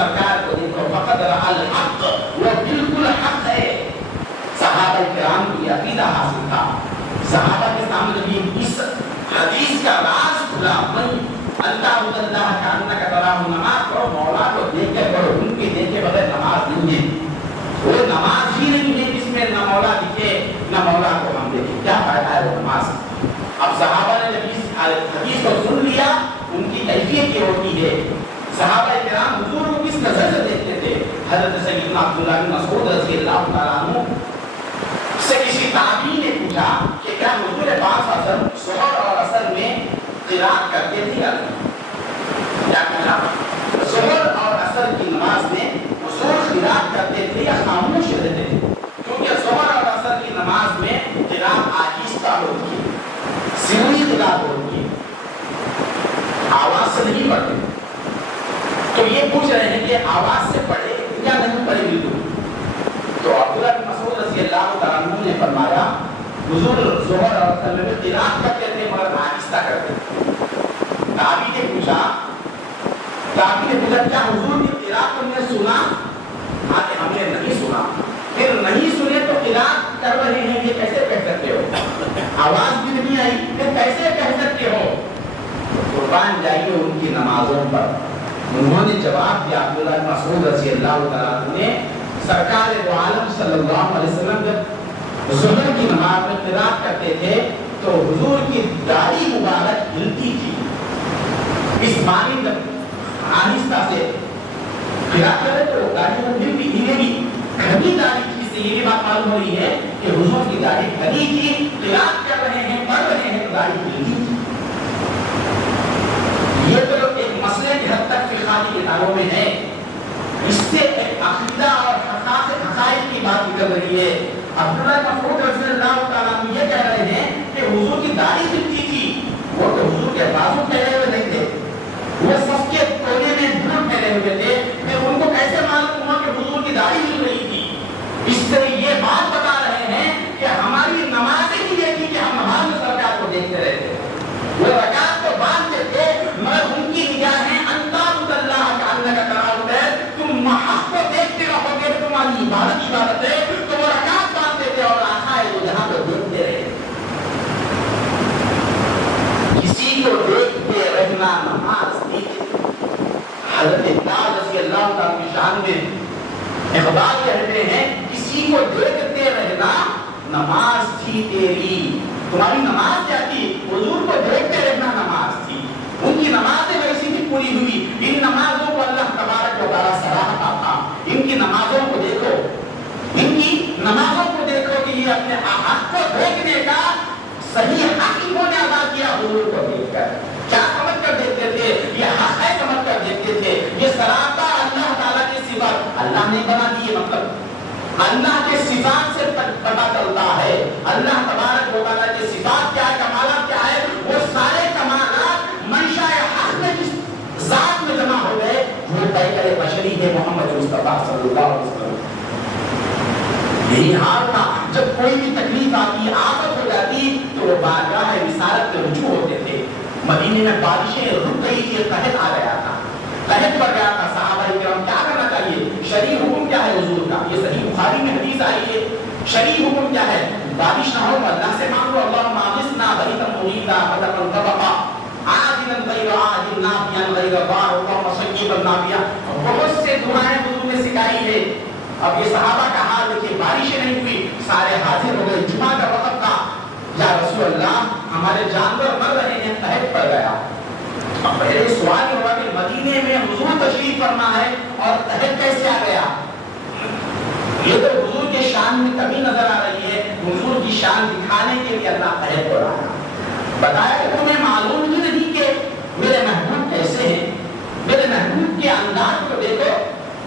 सरकार को देखो, फकत अल हक, वो बिल्कुल हक है। सहाबा किराम को यह अकीदा हासिल था। सहाबा के सामने भी इस हदीस का राज खुला, अल्लाह का अन्ना का तराहु, नमाज पढ़ो, मौला को देख कर पढ़ो, उनके देखे बगैर नमाज नहीं है। वो नमाज ही नहीं है जिसमें न मौला दिखे न मौला को हम देखें, क्या फायदा है वो नमाज। अब सहाबा ने जब इस हदीस को सुन लिया, उनकी कैफियत ये होती है, सहाबा किराम हुजूर को किस नजर से देखते थे। हजरत सैयदना अब्दुल्लाह बिन मसऊद रज़ी अल्लाह तआला अन्हु से किसी ताबी ने पूछा कि क्या हुजूर पाक अज़म ज़ोहर और असर में क़िराअत करते थे या नहीं? क्या पूछा? ज़ोहर और असर की नमाज में हुजूर क़िराअत करते थे या खामोश रहते थे? क्योंकि ज़ोहर और असर की नमाज में क़िराअत आहिस्ता होती है, सिरी क़िराअत होती है, आवाज से नहीं पढ़ते। तो ये पूछ रहे हैं कि आवाज से पढ़े या नहीं पढ़े बिल्कुल। तो अब्दुल्लाह बिन मसऊद रज़ी अल्लाह तआला अन्हु ने फरमाया, हुजूर ज़ोहर और असर में क़िराअत करते थे मगर आहिस्ता करते थे। ताबी ने पूछा क्या हुजूर की क़िराअत तुमने सुना? हाँ कि हमने नहीं सुना। फिर नहीं सुने तो क़िराअत कर रहे हैं, ये कैसे कह सकते हो? आवाज भी नहीं आई, फिर कैसे कह सकते हो? कुर्बान जाइए उनकी नमाजों पर। उन्होंने जवाब दिया, अब्दुल्लाह बिन मसऊद रज़ी अल्लाह तआला अन्हु ने, सरकार दो आलम सल्लल्लाहु अलैहि वसल्लम जब ज़ोहर की नमाज में क़िराअत करते थे तो हुजूर की दाढ़ी मुबारक हिलती थी। इस मानी जब आहिस्ता से क़िराअत करे तो दाढ़ी में हिलेगी, घनी दाढ़ी थी। इससे ये भी बात मालूम हो रही है कि हुजूर की दाढ़ी घनी थी, क़िराअत कर रहे हैं, पढ़ रहे हैं तो दाढ़ी हिलती थी। ये तो एक मसले की हद तक फिक़ही किताबों में है, इससे एक अक़ीदा और हक़ाइक़ की बात निकल रही है। अब्दुल्लाह बिन मसऊद रज़ी अल्लाह तआला अन्हु ये कह रहे हैं कि हुजूर की दाढ़ी हिलती थी, वो तो हुजूर के बाजू फैले हुए नहीं थे, वो सफ के कोने में धूल फैले हुए थे। फिर उनको कैसे मालूम हुआ कि हुजूर की दाढ़ी हिल रही थी? इससे ये बात बता रहे हैं कि हमारी नमाज ही ये थी कि हम नमाज में सरकार को देखते रहते, वो रकात को बांधते थे मगर उनकी निगाहें अल्लाह का अन्ना का तराहु है, तुम हक़ को देखते रहोगे, तुम्हारी इबादत है, तो वो रकात बांधते थे और आखाए वो जहां पे देखते रहे। किसी को देखते रहना नमाज नहीं। हज़रत बिलाल रज़ी अल्लाह तआला की शान में इक़बाल कहते हैं, किसी को देखते रहना नमाज थी तेरी। तुम्हारी नमाज क्या थी? हुजूर को देखते रहना नमाज थी। उनकी नमाजें वैसी भी पूरी हुई। इन नमाजों को अल्लाह तबारक व तआला सराहता था। इनकी नमाजों को देखो, इनकी नमाजों को देखो कि ये अपने हक़ को देखने का सही हक़ इन्होंने अदा किया। हुजूर को देखकर क्या समझ कर देखते थे? ये हक़ है समझ कर देखते थे। ये सराहता अल्लाह ताला की सिफ़ात अल्लाह ने बना दी है, मतलब अल्लाह के सिफ़ात से पता चलता है। अल्लाह तबारक व तआला की सिफ़ात क्या है, कमालात क्या है, वो सारे कमालात मंशाए हक़ में जिस ज़ात में जमा हो गए, वो पैकर बशरी है मोहम्मद मुस्तफ़ा सल्लल्लाहु अलैहि वसल्लम। यही हाल था, जब कोई भी तकलीफ आती, आफत हो जाती तो वो बारगाह रिसालत में रुजू होते थे। मदीने में बारिशें रुक गई थी, कहत आ गया था, कहत पड़ गया था। सहाबा किराम क्या करना चाहिए? शरई हुक्म क्या है हुजूर का? ये सही बुखारी में हदीस आई है। शरई हुक्म क्या है? बारिश ना हो अल्लाह से मांगो, अल्लाहुम्मा अग़िस्ना बरीतन मुगीता फतकन तबक़ा आजिलन गैर आजिल नाफियन गैर दार अल्लाहुम्मा सय्यिबन नाफिया। बहुत से दुआएं हुजूर ने सिखाई है। अब ये सहाबा का हाल देखिए, बारिशें नहीं हुई, सारे हाजिर हो गए, जुमा का वक्त था, या रसूल अल्लाह हमारे जानवर मर रहे हैं, कहत पड़ गया। अब पहले सवाल ये होगा कि मदीने में हुजूर तशरीफ फरमा है और कहत कैसे आ गया? ये तो हुजूर के शान में कमी नजर आ रही है। हुजूर की शान दिखाने के लिए अल्लाह कहत हो रहा है। बताया कि तुम्हें मालूम ही नहीं कि मेरे महबूब कैसे हैं, मेरे महबूब के अंदाज को देखो,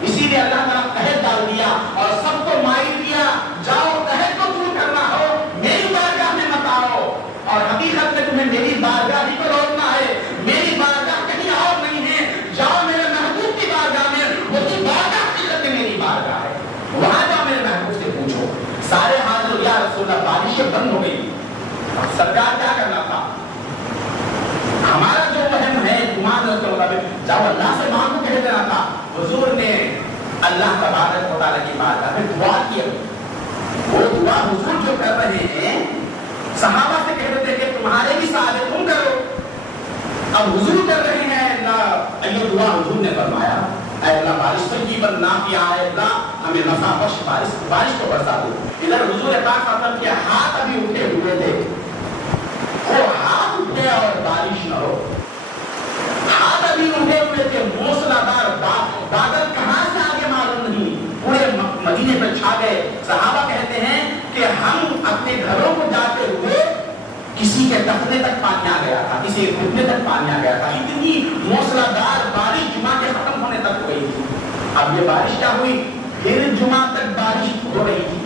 इसीलिए अल्लाह ताला कहत डाल दिया और सबको माइल दिया, जाओ कहत को दूर करना हो, मेरी बारगाह में मत आओ। और हकीकत में तुम्हें मेरी बारगाह ही को लौटना है, मेरी बारगाह कहीं और नहीं है, जाओ मेरे महबूब की बारगाह में, वो की बारगाह हकीकत में मेरी बारगाह है, वहां जाओ मेरे महबूब से पूछो। सारे हाजिर, या रसूल अल्लाह बारिशें बंद हो गई, सरकार क्या करना था? हमारा जो वहम है, गुमान है, उसके मुताबिक जाओ अल्लाह से मांगो कह देना था। हुजूर ने اب حضور کر رہے ہیں اللہ یہ دعا حضور نے فرمایا اے اللہ بارش تو کی پر نافع ہے اللہ ہمیں نفع بخش بارش کو برسا دو. ادھر حضور پاک صلی اللہ علیہ وسلم کے ہاتھ ابھی اٹھے ہوئے تھے, وہ ہاتھ اٹھے اور بارش نہ ہو. ہاتھ ابھی اٹھے ہوئے تھے, موسلادھار بادل کہاں سے آگے معلوم نہیں, پورے مدینے پر چھا گئے. صحابہ کہتے ہیں کہ ہم اپنے گھروں کو جاتے ہوئے کسی کے تختے تک پانی آ گیا تھا, کسی کے گھٹنے تک پانی آ گیا تھا. اتنی موسلادھار بارش جمعہ کے ختم ہونے تک ہوئی تھی. اب یہ بارش کیا ہوئی, پھر جمعہ تک بارش ہو رہی تھی.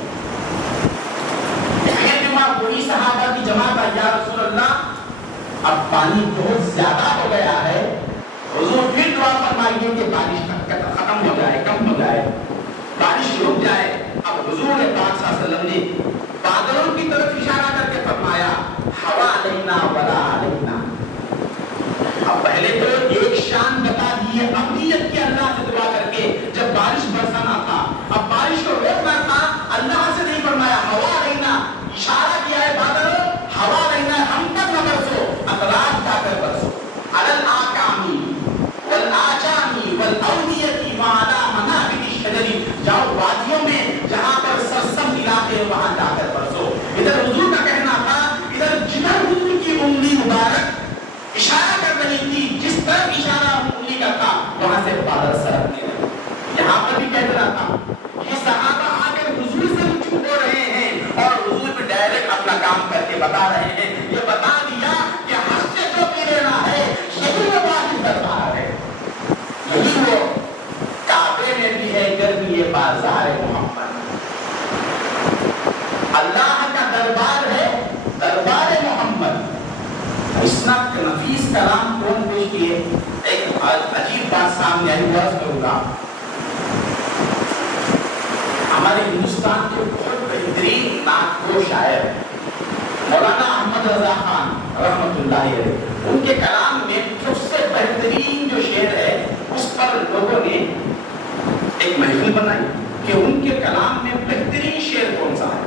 پھر جمعہ پوری صحابہ کی جماعت آئی, یا رسول اللہ اب پانی بہت زیادہ ہو گیا ہے, حضور پھر دعا فرمائیے کہ بارش ختم ہو جائے, کم ہو جائے, بارش رک جائے. اب حضور پاک صلی اللہ علیہ وسلم نے بادلوں کی طرف اشارہ کر کے فرمایا ہوا علینا ولا علینا. اب پہلے تو ایک شان بتا دیے ابدیت کے اللہ سے دعا کر کے, جب بارش برسانا تھا, اب بارش کو روکنا تھا, اللہ سے نہیں فرمایا ہوا علینا, اشارہ کیا ہے بادل ہوا علینا, ہم تک نہ برسو, اطراف جا کر برسو. علل آکامی والآجامی والاودیتی وعلا منابت الشجر, جاؤ وادیوں میں جہاں پر سرسبز علاقے وہاں جا کر برسو. ادھر حضور کا کہنا تھا, ادھر جدھر حضور کی انگلی مبارک اشارہ کر رہی تھی, جس طرف اشارہ انگلی کا تھا وہاں سے بادل سرکنے لگے. یہاں پر بھی کہہ رہا تھا یہ صحابہ آ کر حضور سے چپ ہو رہے ہیں اور حضور پہ ڈائریکٹ اپنا کام کر کے بتا رہے ہیں. یہ بتا دیا کہ حق سے جو پی لینا ہے یہی وہ واجب دربار ہے, یہی وہ کعبے میں بھی ہے گرمی بازار محمد. اللہ کا دربار ہے دربار محمد. اتنا نفیس کلام کون پیش کیے, ایک عجیب بات سامنے آئی, غرض کروں گا. ہمارے ہندوستان کے بہت بہترین نعت گو شاعر مولانا احمد رضا خان رحمۃ اللہ علیہ, ان کے کلام میں سب سے بہترین جو شعر ہے اس پر لوگوں نے ایک محفل بنائی کہ ان کے کلام میں بہترین شعر کون سا ہے.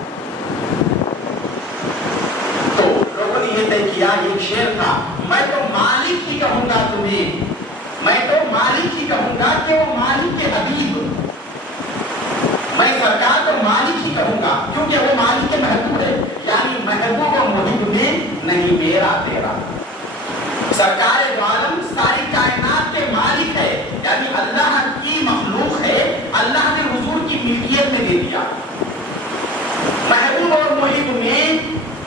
تو لوگوں نے یہ طے کیا, ایک شعر تھا, میں تو مالک ہی کہوں گا تمہیں, میں تو مالک ہی کہوں گا کہ وہ مالک کے حبیب, میں سرکار کو مالک ہی کہوں گا کیونکہ وہ مالک کے محبوب ہے, یعنی محبوب و محب میں نہیں میرا تیرا. سرکار دو عالم ساری کائنات کے مالک ہے, یعنی اللہ کی مخلوق ہے, اللہ نے حضور کی ملکیت میں دے دیا. محبوب اور محب میں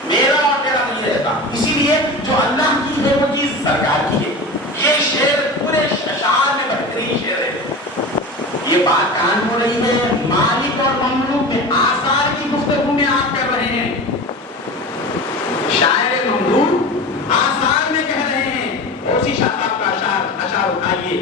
میرا اور تیرا نہیں رہتا, اسی لیے جو اللہ کی ہے وہ چیز سرکار کی ہے. یہ شعر پورے اشعار میں بہترین شعر ہے. یہ بات کہاں ہو رہی ہے, مالک اور مملوک کے آثار کی گفتگو میں آپ کر رہے ہیں. شاعر مملوک آثار میں کہہ رہے ہیں, اوسی شاہ صاحب کا اشعار اٹھائیے,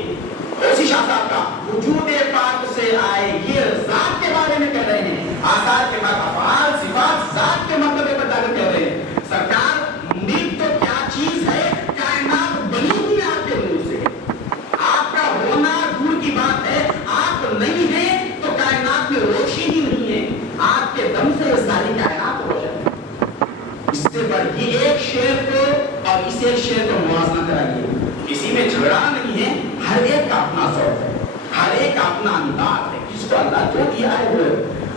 اوسی شاہ صاحب کا وجود پاک سے آئے, یہ ذات کے بارے میں کہہ رہے ہیں. آثار کے بعد افعال صفات ذات کے مرتبے پر جا کر کہہ رہے ہیں. سرکار نیک تو کیا چیز ہے, کائنات بنی ہوئی آپ کے منہ سے, آپ کا ہونا دور کی بات ہے, آپ نہیں ہیں تو کائنات میں روشنی ہی نہیں ہے, آپ کے دم سے یہ ساری کائنات روشن ہے. اس سے بڑھ یہ ایک شعر کو اور اس ایک شعر کو موازنہ کرائیے, کسی میں جھگڑا نہیں ہے, ہر ایک کا اپنا ذوق ہے, ہر ایک کا اپنا انداز ہے, جس کو اللہ جو دیا ہے وہ.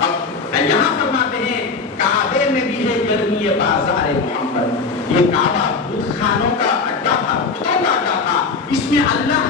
اب یہاں فرماتے ہیں کعبے میں بھی ہے گرمی بازار محمد. یہ کعبہ بت خانوں کا اڈا تھا, بتوں کا اڈا تھا, اس میں اللہ